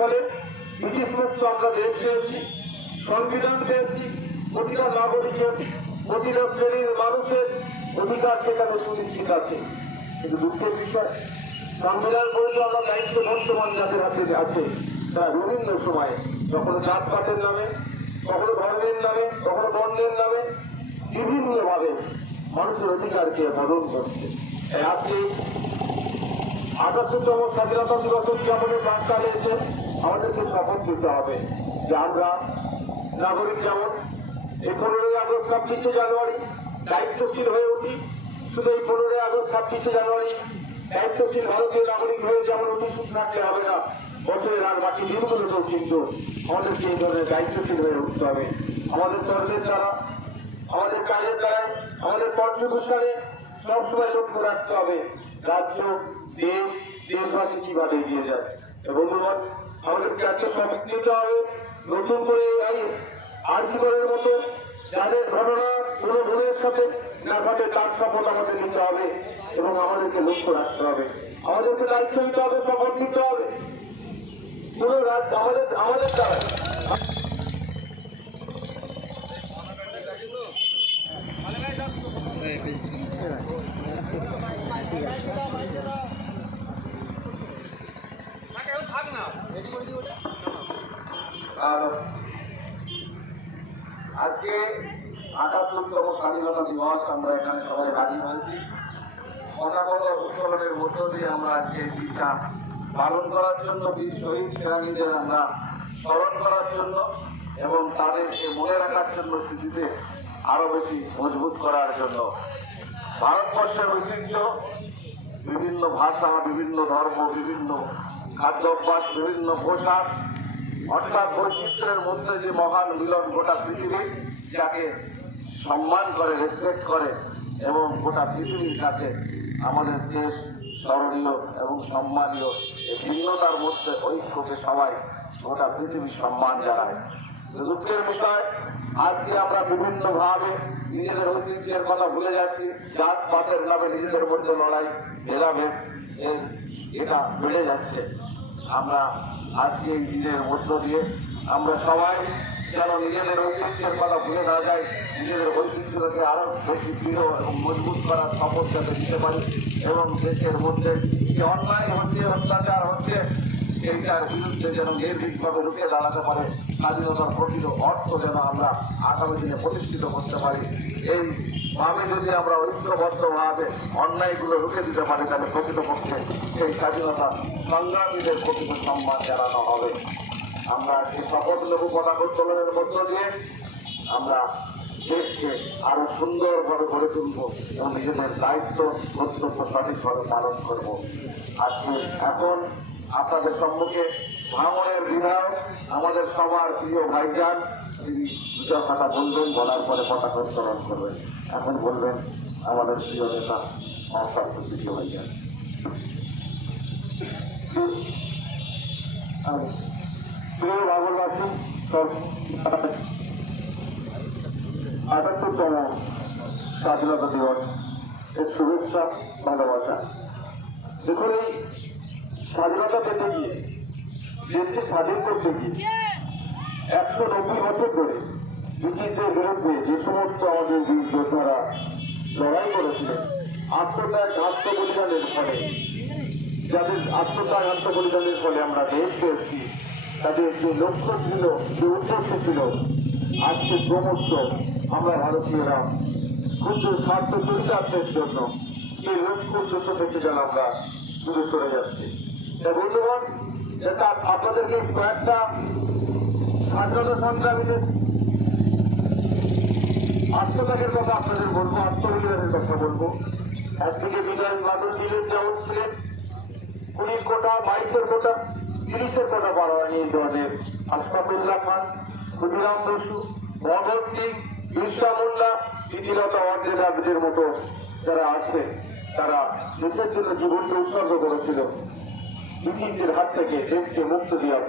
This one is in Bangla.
ফলে ব্রিটিশ মুক্ত আমরা দেশ পেয়েছি, সংবিধান পেয়েছি, প্রতিটা নাগরিকের প্রতিটা শ্রেণীর মানুষের অধিকার সেখানে সুনিশ্চিত আছে। কিন্তু দুঃখের বিষয়, সংবিধান পরিচালনার দায়িত্ব বর্তমান যাদের হাতে আছে তারা বিভিন্ন সময়ে কখনো জাতপাতের নামে, কখনো ধর্মের নামে, কখনো বর্ণের নামে বিভিন্নভাবে মানুষের অধিকারকে হরণ করছে। আজকে ৭৮তম স্বাধীনতা দিবস উদযাপনের বার্তা এসে আমাদেরকে শপথ নিতে হবে যে আমরা নাগরিক যেমন এই ১৫ই আগস্ট ২৬শে জানুয়ারি দায়িত্বশীল হয়ে উঠি, শুধু এই ১৫ই আগস্ট ২৬শে জানুয়ারি দায়িত্বশীল ভারতীয় নাগরিক হয়ে যেমন অনুষ্ঠিত থাকলে হবে না, বছরের আর বাকি দিনগুলোতেও কিন্তু আমাদেরকে এই ধরনের দায়িত্বশীল হয়ে উঠতে হবে। আমাদের কর্মের দ্বারা, আমাদের কাজের দ্বারা, আমাদের কন্ট্রিবিউশনে সবসময় লক্ষ্য রাখতে হবে রাজ্য, দেশ, দেশবাসী কিভাবে এগিয়ে যায়। বন্ধুগণ, আমাদেরকে একটা শপথ নিতে হবে নতুন করে এই আর্জিকরের মতো যাদের ঘটনা কোনো ভুলের সাথে না ঘটে তার শপথ আমাদের নিতে হবে এবং আমাদেরকে লক্ষ্য রাখতে হবে, আমাদেরকে দায়িত্ব নিতে হবে, শপথ নিতে হবে পুরো রাজ্য আমাদের দ্বারা। আর আজকে ৭৮তম স্বাধীনতা দিবস আমরা এখানে সবাই হাজির হয়েছি। পতাকা উত্তোলনের মধ্য দিয়ে আমরা আজকে এই দিনটা পালন করার জন্য, বীর শহীদ সেনানীদের আমরা স্মরণ করার জন্য এবং তাদেরকে মনে রাখার জন্য, স্মৃতিতে আরো বেশি মজবুত করার জন্য। ভারতবর্ষের ঐতিহ্য, বিভিন্ন ভাষা, বিভিন্ন ধর্ম, বিভিন্ন খাদ্যাভ্যাস, বিভিন্ন পোশাক, অর্থাৎ বৈচিত্র্যের মধ্যে যে মহান মিলন গোটা পৃথিবী যাকে সম্মান করে, রেসপেক্ট করে এবং গোটা পৃথিবীর কাছে আমাদের দেশ স্মরণীয় এবং সম্মানীয়। এই ভিন্নতার মধ্যে ঐক্যকে সবাই গোটা পৃথিবী সম্মান জানায়। দুঃখের বিষয়, আজকে আমরা বিভিন্নভাবে নিজেদের ঐতিহ্যের কথা ভুলে যাচ্ছি, জাতপাতের নামে নিজেদের মধ্যে লড়াই, ভেদাভেদ এটা বেড়ে যাচ্ছে। আমরা আজকে এই দিনের মধ্য দিয়ে আমরা সবাই যেন নিজেদের ঐতিহ্যের কথা ভুলে না যায়, নিজেদের ঐতিহ্যকে আরো বেশি দৃঢ় এবং মজবুত করার শপথ যাতে দিতে পারি এবং দেশের মধ্যে যে অন্যায় হচ্ছে, অত্যাচার হচ্ছে, সেইটার বিরুদ্ধে যেন নির্ভীকভাবে রুখে দাঁড়াতে পারে, স্বাধীনতার প্রকৃত অর্থ যেন আমরা আগামী দিনে প্রতিষ্ঠিত করতে পারি। এই ভাবে যদি আমরা ঐক্যবদ্ধভাবে অন্যায়গুলো রুখে দিতে পারি তাহলে প্রকৃতপক্ষে সেই স্বাধীনতা সংগ্রামীদের প্রকৃত সম্মান জানানো হবে। আমরা এই শপথ লঘু পতাকা উত্তোলনের মধ্য দিয়ে আমরা দেশকে আরো সুন্দরভাবে গড়ে তুলব এবং নিজেদের দায়িত্ব কর্তব্য সঠিকভাবে পালন করব। আজকে এখন আপনাদের সম্মুখে ভাঙনের বিধায়ক আমাদের সবার প্রিয় ভাইজান তিনি দুটো কথা বলবেন, বলার পরে পতাকা উত্তোলন করবেন। এখন বলবেন আমাদের প্রিয় নেতা অস্বাস্থ্য প্রিয় ভাইজান। প্রিয় বাবুরবাসী, ৭৮তম স্বাধীনতা দিবস এর শুভেচ্ছা, ভালোবাসা। দেখুন, এই স্বাধীনতা পেতে গিয়ে, দেশকে স্বাধীন করতে গিয়ে ১৯০ বছর ধরে ব্রিটিশদের বিরুদ্ধে যে সমস্ত আমাদের বীর যোদ্ধারা লড়াই করেছিলেন, আত্মত্যাগ, আত্মবলিদানের ফলে, যাদের আত্মত্যাগ, আত্মবলিদানের ফলে আমরা দেশ পেয়েছি, তাদের যে লক্ষ্য ছিল, যে উদ্দেশ্য ছিল, আজকে ক্রমশ আমরা ভারতীয়রা ক্ষুদ্র স্বার্থ চরিতার্থের জন্য সেই লক্ষ্য উদ্দেশ্য থেকে যেন আমরা দূরে সরে যাচ্ছি। বন্ধুগণ, যেটা আপনাদেরকে কয়েকটা স্বাধীনতা সংগ্রামীদের আত্মত্যাগের কথা আপনাদের বলবো, আত্মবলিদানের কথা বলবো। একদিকে বিজয় বাদল দিলেন যেমন ছিলেন 19 কোটা, 22-এর কোটা, 30-এর কোটা পাওয়া নিয়ে ধরনের আশফাকুল্লাহ খান, ক্ষুদিরাম বসু, ভগৎ সিং, বিরসা মুন্ডা, প্রীতিলতা ওয়াদ্দেদারদের মতো যারা আছে তারা দেশের জন্য জীবনকে উৎসর্গ করেছিল, ব্রিটিশদের হাত থেকে দেশকে মুক্ত করার